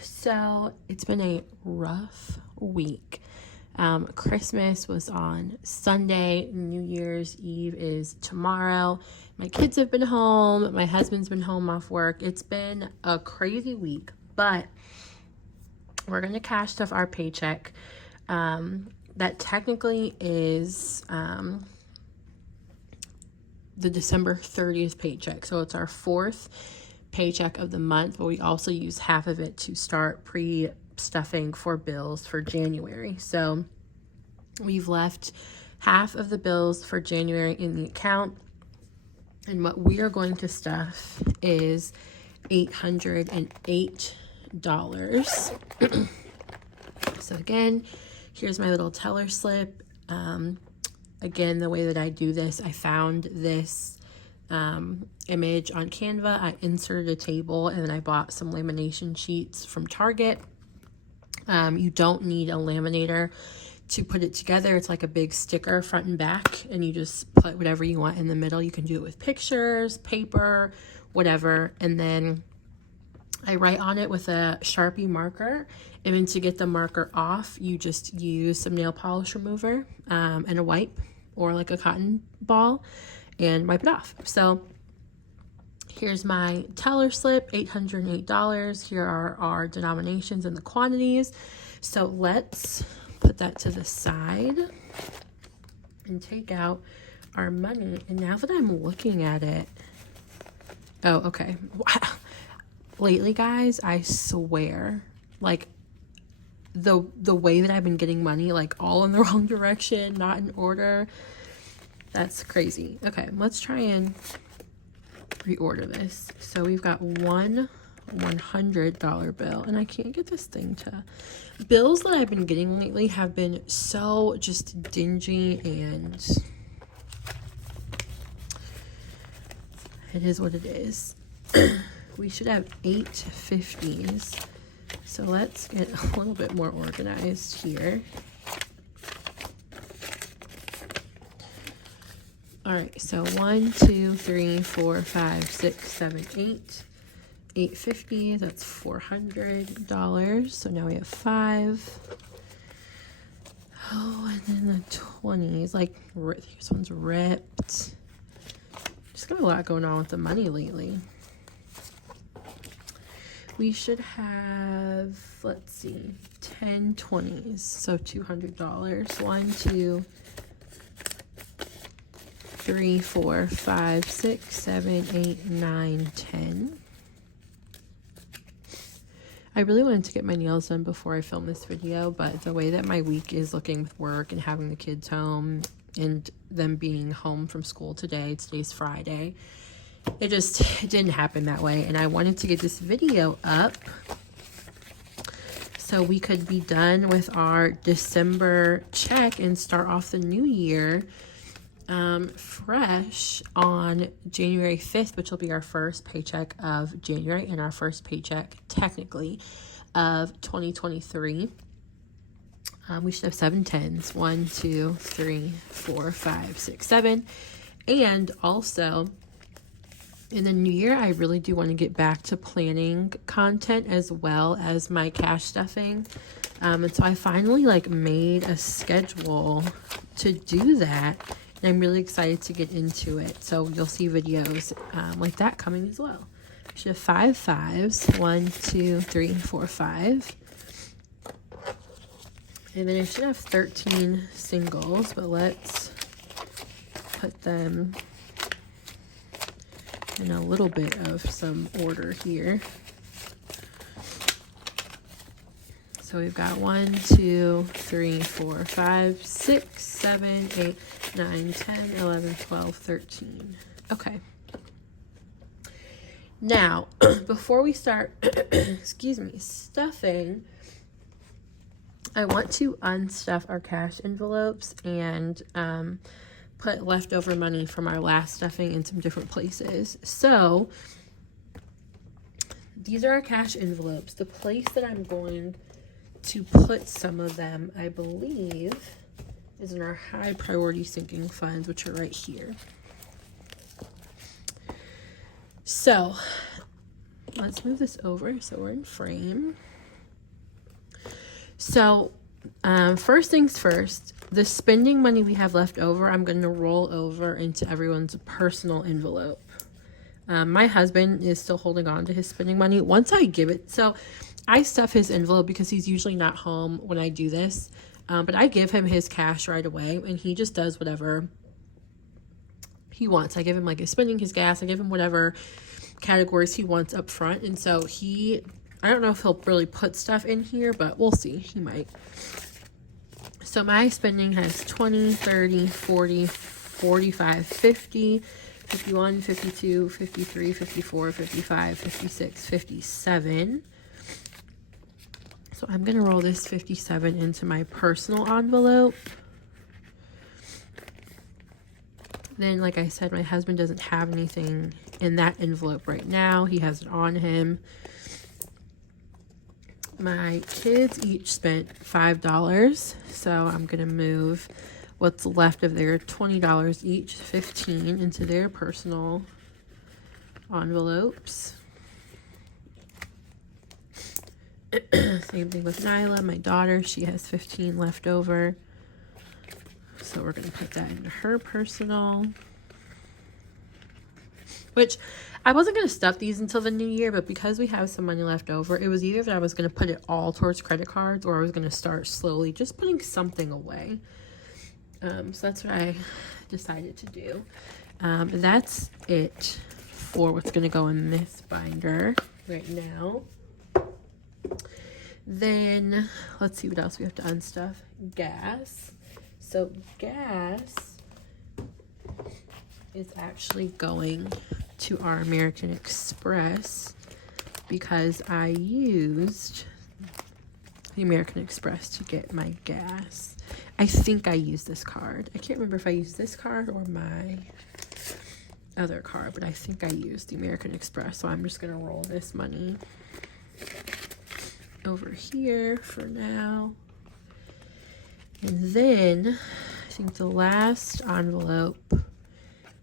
So it's been a rough week. Christmas was on Sunday. New Year's Eve is tomorrow. My kids have been home. My husband's been home off work. It's been a crazy week, but we're going to cash stuff our paycheck. That technically is the December 30th paycheck. So it's our fourth paycheck of the month, but we also use half of it to start pre-stuffing for bills for January. So we've left half of the bills for January in the account, and what we are going to stuff is $808. So again, here's my little teller slip. Again, the way that I do this, I found this image on Canva. I inserted a table, and then I bought some lamination sheets from Target. You don't need a laminator to put it together. It's like a big sticker front and back, and you just put whatever you want in the middle. You can do it with pictures, paper, whatever, and then I write on it with a Sharpie marker, and then to get the marker off, you just use some nail polish remover and a wipe or like a cotton ball and wipe it off. So here's my teller slip, $808. Here are our denominations and the quantities. So let's put that to the side and take out our money. And now that I'm looking at it, oh, okay. Wow. Lately, guys, I swear, like, the way that I've been getting money, like, all in the wrong direction, not in order, that's crazy. Okay, let's try and reorder this. So we've got one $100 bill, and I can't get this thing to... Bills that I've been getting lately have been so just dingy, and it is what it is. We should have 8 50s. So let's get a little bit more organized here. All right, so 1, 2, 3, 4, 5, 6, 7, 8. 8 50s, that's $400. So now we have 5. Oh, and then the 20s, like, this one's ripped. Just got a lot going on with the money lately. We should have, let's see, 10 20s, so $200. 1, 2, 3, 4, 5, 6, 7, 8, 9, 10. I really wanted to get my nails done before I film this video, but the way that my week is looking with work and having the kids home and them being home from school today's Friday, it didn't happen that way. And I wanted to get this video up so we could be done with our December check and start off the new year fresh on January 5th, which will be our first paycheck of January and our first paycheck technically of 2023. We should have 7 10s. 1, 2, 3, 4, 5, 6, 7. And also in the new year, I really do want to get back to planning content as well as my cash stuffing. And so I finally made a schedule to do that. And I'm really excited to get into it. So you'll see videos like that coming as well. I should have 5 5s. 1, 2, 3, 4, 5. And then I should have 13 singles, but let's put them in a little bit of some order here. So we've got 1, 2, 3, 4, 5, 6, 7, 8, 9, 10, 11, 12, 13. Okay. Now, before we start, excuse me, stuffing, I want to unstuff our cash envelopes and put leftover money from our last stuffing in some different places. So these are our cash envelopes. The place that I'm going to put some of them, I believe, is in our high priority sinking funds, which are right here. So let's move this over so we're in frame. So first things first, the spending money we have left over, I'm going to roll over into everyone's personal envelope. My husband is still holding on to his spending money. Once I give it, so I stuff his envelope because he's usually not home when I do this. But I give him his cash right away, and he just does whatever he wants. I give him like his spending, his gas. I give him whatever categories he wants up front. And so I don't know if he'll really put stuff in here, but we'll see. He might. So my spending has 20, 30, 40, 45, 50, 51, 52, 53, 54, 55, 56, 57. So I'm going to roll this 57 into my personal envelope. Then, like I said, my husband doesn't have anything in that envelope right now. He has it on him. My kids each spent $5, so I'm going to move what's left of their $20 each, 15, into their personal envelopes. Same thing with Nyla, my daughter. She has 15 left over. So we're going to put that into her personal. Which I wasn't going to stuff these until the new year, but because we have some money left over, it was either that I was going to put it all towards credit cards or I was going to start slowly just putting something away. So that's what I decided to do. That's it for what's going to go in this binder right now. Then let's see what else we have to unstuff. Gas. So gas is actually going to our American Express because I used the American Express to get my gas. I think I used this card. I can't remember if I used this card or my other card, but I think I used the American Express. So I'm just going to roll this money over here for now. And then I think the last envelope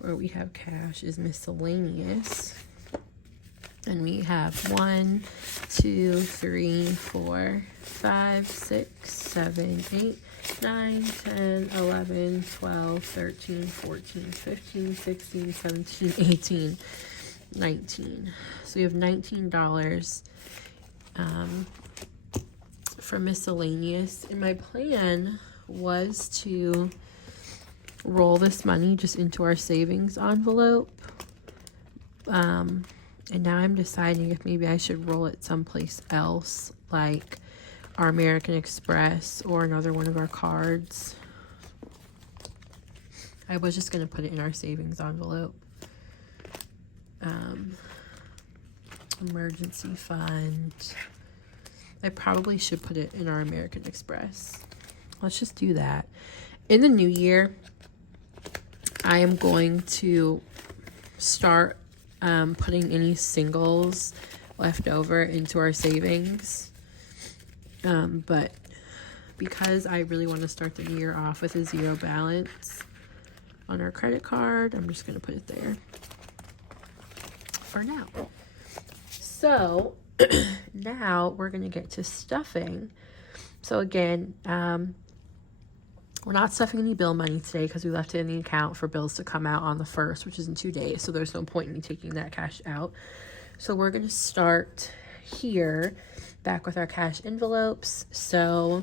where we have cash is miscellaneous. And we have 1, 2, 3, 4, 5, 6, 7, 8, 9, 10, 11, 12, 13, 14, 15, 16, 17, 18, 19. So we have $19 for miscellaneous. And my plan was to roll this money just into our savings envelope. And now I'm deciding if maybe I should roll it someplace else, like our American Express or another one of our cards. I was just going to put it in our savings envelope. Emergency fund. I probably should put it in our American Express. Let's just do that. In the new year, I am going to start putting any singles left over into our savings. But because I really want to start the year off with a zero balance on our credit card, I'm just going to put it there for now. So now we're going to get to stuffing. So again, we're not stuffing any bill money today because we left it in the account for bills to come out on the 1st, which is in 2 days. So there's no point in me taking that cash out. So we're going to start here back with our cash envelopes. So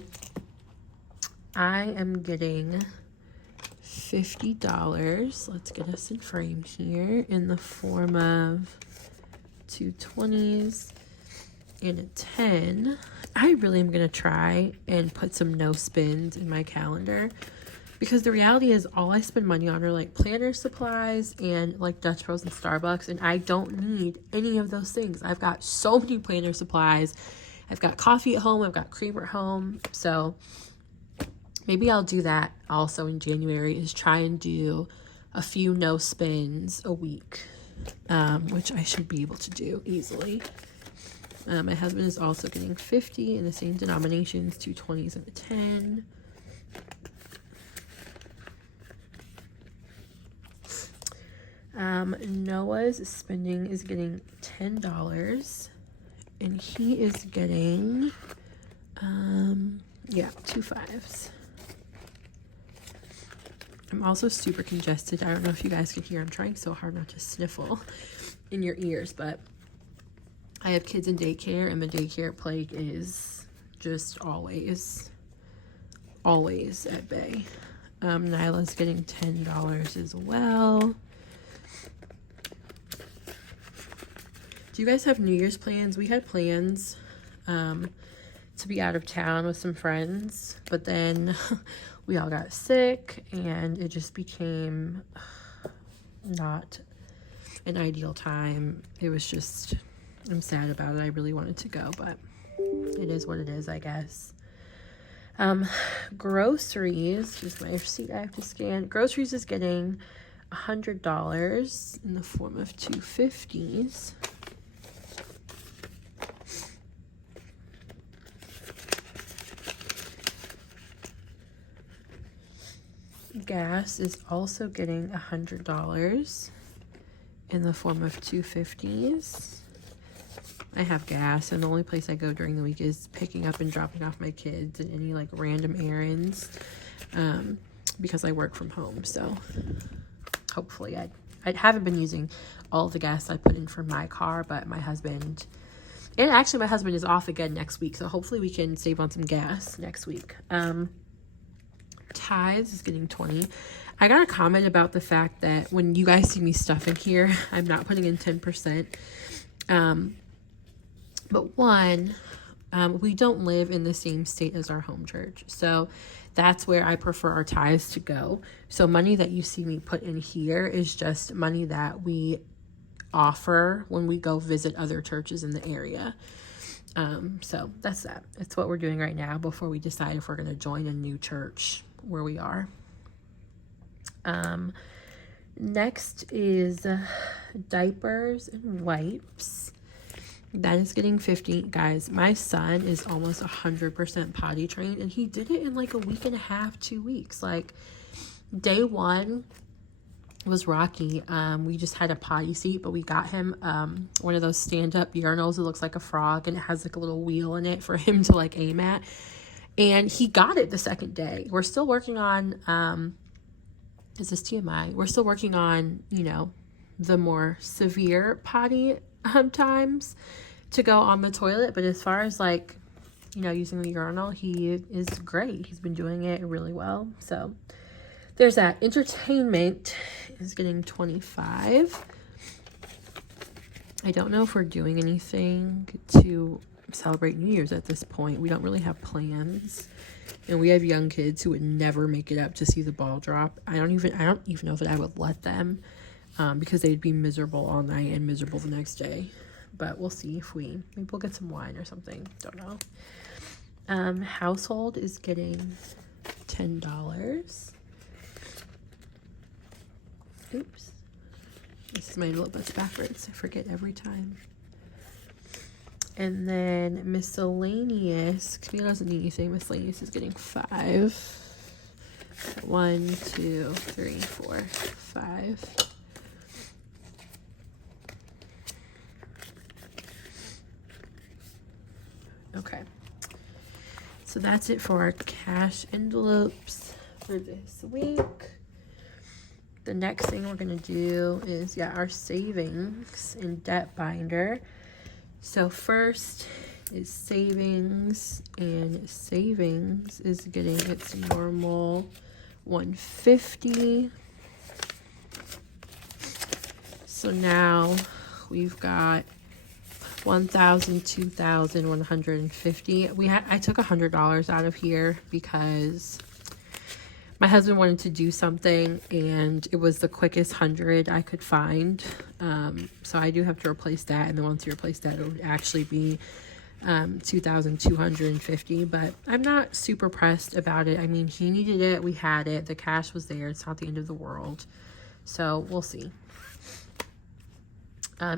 I am getting $50. Let's get us in frame here in the form of 2 20s and a 10. I really am going to try and put some no spins in my calendar because the reality is all I spend money on are like planner supplies and like Dutch Bros and Starbucks, and I don't need any of those things. I've got so many planner supplies. I've got coffee at home. I've got creamer at home. So maybe I'll do that also in January, is try and do a few no spins a week, which I should be able to do easily. My husband is also getting 50 in the same denominations, 2 20s and a 10. Noah's spending is getting $10, and he is getting, yeah, 2 5s. I'm also super congested. I don't know if you guys can hear. I'm trying so hard not to sniffle in your ears, but I have kids in daycare, and the daycare plague is just always at bay. Nyla's getting $10 as well. Do you guys have New Year's plans? We had plans to be out of town with some friends, but then we all got sick and it just became not an ideal time. It was just, I'm sad about it. I really wanted to go, but it is what it is, I guess. Groceries, here's my receipt I have to scan. Groceries is getting $100 in the form of 250s. Gas is also getting $100 in the form of 250s. I have gas, and the only place I go during the week is picking up and dropping off my kids and any like random errands, because I work from home. So hopefully I haven't been using all the gas I put in for my car, but my husband is off again next week, so hopefully we can save on some gas next week. Tithes is getting 20. I got a comment about the fact that when you guys see me stuffing here, I'm not putting in 10%. But one, we don't live in the same state as our home church. So that's where I prefer our tithes to go. So money that you see me put in here is just money that we offer when we go visit other churches in the area. So that's that. It's what we're doing right now before we decide if we're going to join a new church where we are. Next is diapers and wipes. That is getting 50. Guys, my son is almost 100% potty trained, and he did it in like a week and a half, 2 weeks. Like day one was rocky. We just had a potty seat, but we got him one of those stand-up urinals that looks like a frog, and it has like a little wheel in it for him to like aim at. And he got it the second day. We're still working on, is this TMI? We're still working on, the more severe potty times to go on the toilet. But as far as like, using the urinal, he is great. He's been doing it really well. So there's that. Entertainment is getting 25. I don't know if we're doing anything to celebrate New Year's at this point. We don't really have plans, and we have young kids who would never make it up to see the ball drop. I don't even know that I would let them, because they'd be miserable all night and miserable the next day. But we'll see if maybe we'll get some wine or something. Don't know. Household is getting $10. Oops, this is my envelope that's backwards. I forget every time. And then miscellaneous, Camille doesn't need anything. Miscellaneous is getting 5. 1, 2, 3, 4, 5. Okay. So that's it for our cash envelopes for this week. The next thing we're going to do is, our savings and debt binder. So first is savings, and savings is getting its normal 150. So now we've got 1,000, 2,150. I took $100 out of here because my husband wanted to do something, and it was the quickest 100 I could find. So I do have to replace that, and then once you replace that, it would actually be 2,250. But I'm not super pressed about it. I mean, he needed it. We had it. The cash was there. It's not the end of the world. So we'll see.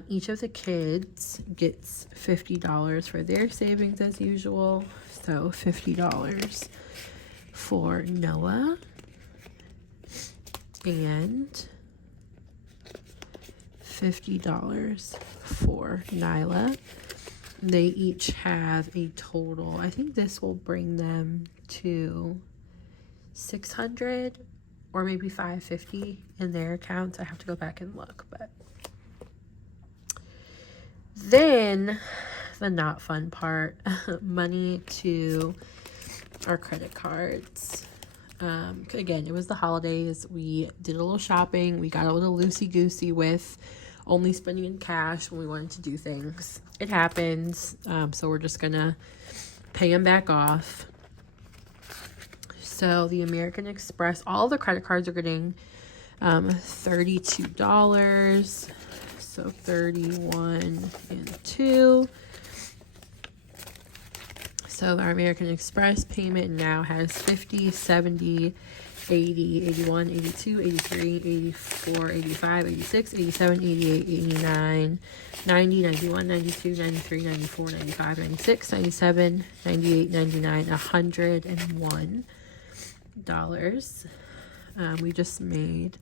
Each of the kids gets $50 for their savings as usual. So $50 for Noah, and $50 for Nyla. They each have a total, I think this will bring them to $600 or maybe $550 in their accounts. I have to go back and look, but then the not fun part, money to our credit cards. Again, it was the holidays. We did a little shopping. We got a little loosey-goosey with only spending in cash when we wanted to do things. It happens. So we're just gonna pay them back off. So the American Express, all the credit cards are getting $32. So 31 and 2. So our American Express payment now has 50, 70, 80, 81, 82, 83, 84, 85, 86, 87, 88, 89, 90, 91, 92, 93, 94, 95, 96, 97, 98, 99, $101. We just made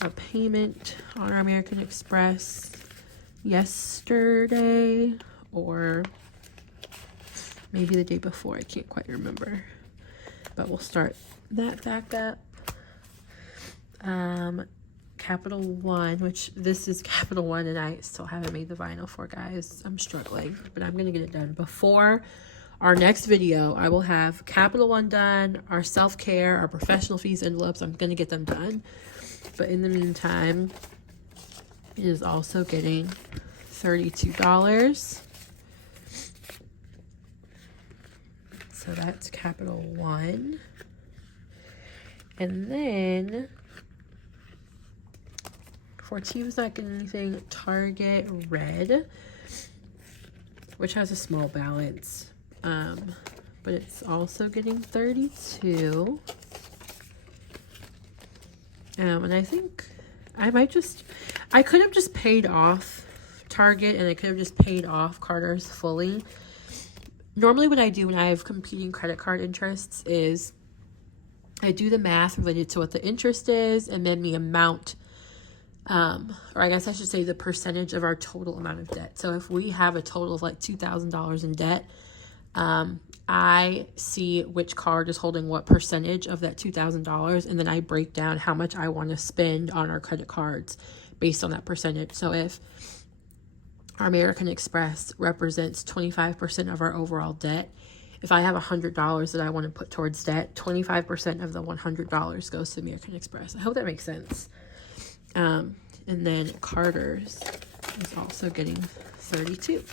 a payment on our American Express yesterday, or maybe the day before. I can't quite remember, but we'll start that back up. Capital One, which this is Capital One, and I still haven't made the vinyl for, guys. I'm struggling, but I'm gonna get it done before our next video. I will have Capital One done, our self-care, our professional fees envelopes. I'm gonna get them done, but in the meantime, it is also getting $32. So that's Capital One. And then Fortiva's not getting anything. Target Red, which has a small balance, but it's also getting 32. And I think I could have just paid off Target, and I could have just paid off Carter's fully. Normally what I do when I have competing credit card interests is I do the math related to what the interest is, and then the amount, or I guess I should say the percentage of our total amount of debt. So if we have a total of like $2,000 in debt, I see which card is holding what percentage of that $2,000, and then I break down how much I want to spend on our credit cards based on that percentage. So if our American Express represents 25% of our overall debt, if I have $100 that I want to put towards debt, 25% of the $100 goes to American Express. I hope that makes sense. And then Carter's is also getting 32.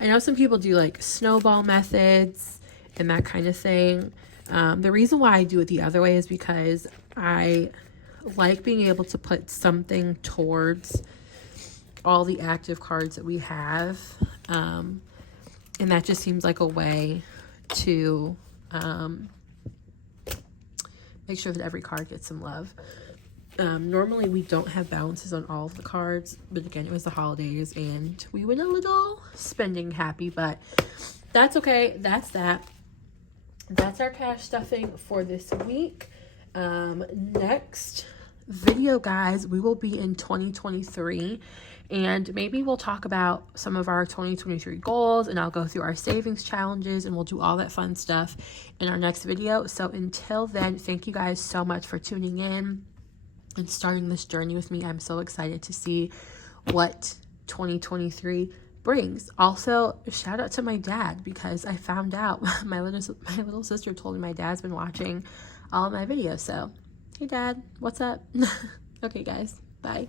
I know some people do like snowball methods and that kind of thing. The reason why I do it the other way is because I like being able to put something towards all the active cards that we have. And that just seems like a way to make sure that every card gets some love. Normally we don't have balances on all of the cards, but again, it was the holidays and we went a little spending happy, but that's okay. That's our cash stuffing for this week. Next video, guys, we will be in 2023, and maybe we'll talk about some of our 2023 goals, and I'll go through our savings challenges, and we'll do all that fun stuff in our next video. So until then, thank you guys so much for tuning in and starting this journey with me. I'm so excited to see what 2023 brings. Also, shout out to my dad, because I found out my little sister told me my dad's been watching all of my videos. So hey Dad, what's up? Okay guys, bye.